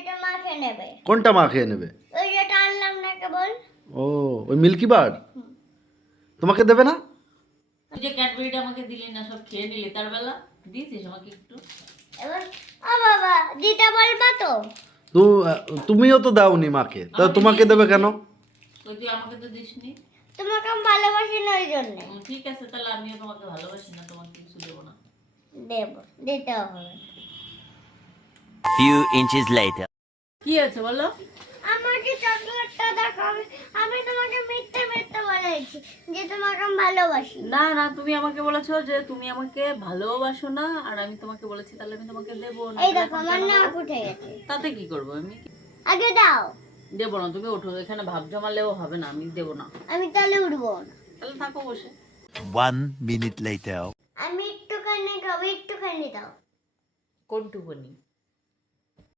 এটা মা খেয়ে নেবে। কোনটা মা খেয়ে নেবে? ওই যেটা আনলাম না কেবল। ও, ওই মিল্কি বার তোমাকে দেবে না? তুই যে ক্যাডবেরিটা আমাকে দিলি না, সব খেয়ে নিলি, তার বেলা দিয়েছিস আমাকে একটু। এবার ও বাবা দিতে বলবা তো? তুমিও তো দাওনি মাকে, তা আমাকে তোমাকে দিয়ে দেবে দিসনি। কেন? তো তুই আমাকে তো দিসনি। তোমাকে আমি ভালোবাসি না ওই জন্য। ঠিক আছে, তাহলে আমিও তোমাকে ভালোবাসি না, তোমাকে কিছু দেবো না। দিতে হবে। Few inches later. কি আছে বলো? আমাকে চকলেটটা দেখো। আমি তোমাকে মিথ্যে মিথ্যে বলেছি যে তোমাকে আমি ভালোবাসি। না না, তুমি আমাকে বলেছো যে তুমি আমাকে ভালোবাসো না, আর আমি তোমাকে বলেছি তাহলে আমি তোমাকে দেবো না। এই তাহলে দেখো এখন আমার কেন নাক দেবো? উঠে গেছে। তাতে কি করবো আমি? আগে দাও। দেবো না, তুমি ওঠো, এখানে ভাব জমালেও হবে না, আমি দেবো না। আমি তাহলে উঠবো না। তাহলে থাকো বসে। 1 minute later. আমি একটুখানি খাবো, একটুখানি দাও। কোনটুকুনি?